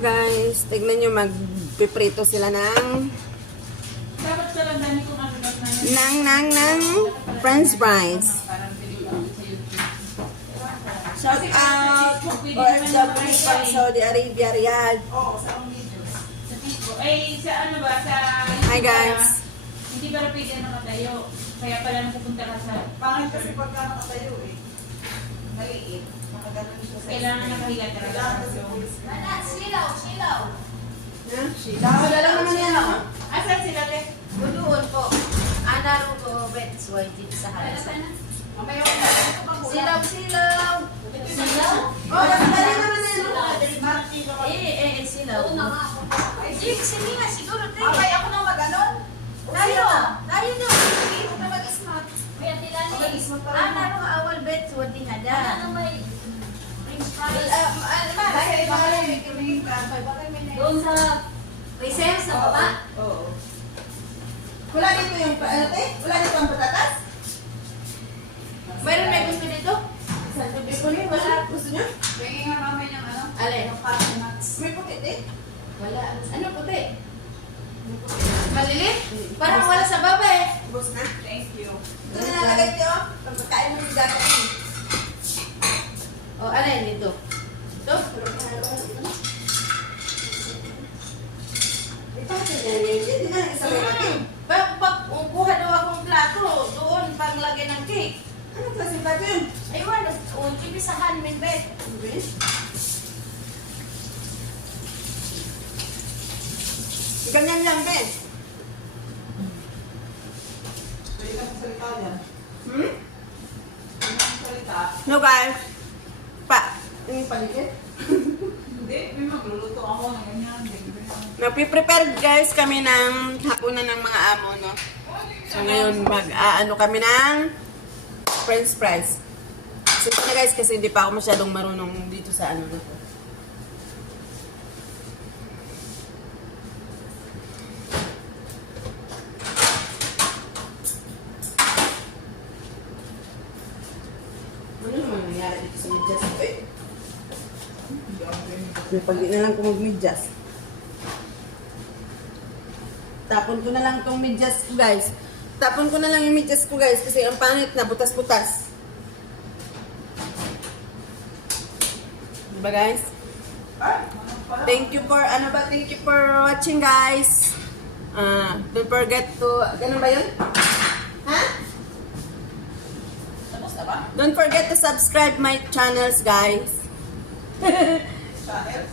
Guys, tignan nyo, magpiprito sila ng Dapat sa lang kung ano na ng french fries. Shout out OFW from Saudi Arabia, Riyadh. Oo, sa videos. Sa tipo. Ay, sa ano ba? Sa... Hi guys. Hindi ba pwede nakatayo? Kaya pala napupunta ka sa... Pangit kasi pagka nakatayo eh. Maliit. Nakaganon siya sa Kailangan nakahiga talaga. Kailangan kasi pulis. Silaw, silaw. Wala naman yan ako. Asan sila, te? Doon po. Anaro ko, bets, wajib sa halas. Mamaya ko na ito pang Silaw, silaw. Silaw? Oh, dali naman yan. Silaw. Sige nga, siguro, te. Okay, ako nang maganon. Tayo na. Huwag na mag-smart. Kaya tilani. Mag-smart pa rin. Anaro awal bets, wajib hada. Ano may French fries? Dahil mahal yung tumingin ka. Bakit may na Doon sa reserve sa baba. Oo. Wala dito yung ano te? Wala dito ang patatas? Mayroon may gusto dito? Wala. Gusto nyo? Pwede nga mamay ng ano? Alin? Yung parang nuts. May puti te? Wala. Ano puti? Malilit? Parang wala sa baba eh. Ubus na? Thank you. Ito na nalagay nyo. Pagkain mo yung gagawin. O, ano yan dito? Ito? Hindi na isang laki. Pag kuha daw akong plato, doon panglagay ng cake. Anong klaseng plato yun? Aywan, ibisahan min bet. Ganyan lang, Ben. Pwede ka sa salita yan. Hmm? Pwede ka sa salita. No, guys. Yung paligid. Hindi, may magluluto ako ng ganyan. Nagpiprepare guys kami ng hapunan ng mga amo, no? So ngayon mag-aano kami ng french fries. So na guys kasi hindi pa ako masyadong marunong dito sa ano na to. Ano naman nangyari dito sa medyas ko eh? May pag na lang kung mag-medyas. Tapon ko na lang itong medyas ko, guys. Tapon ko na lang yung medyas ko, guys, kasi ang pangit na, butas-butas. Diba, guys? Thank you for, thank you for watching, guys. Don't forget to, ganun ba yun? Ha? Tapos na ba? Don't forget to subscribe my channels, guys. Channels?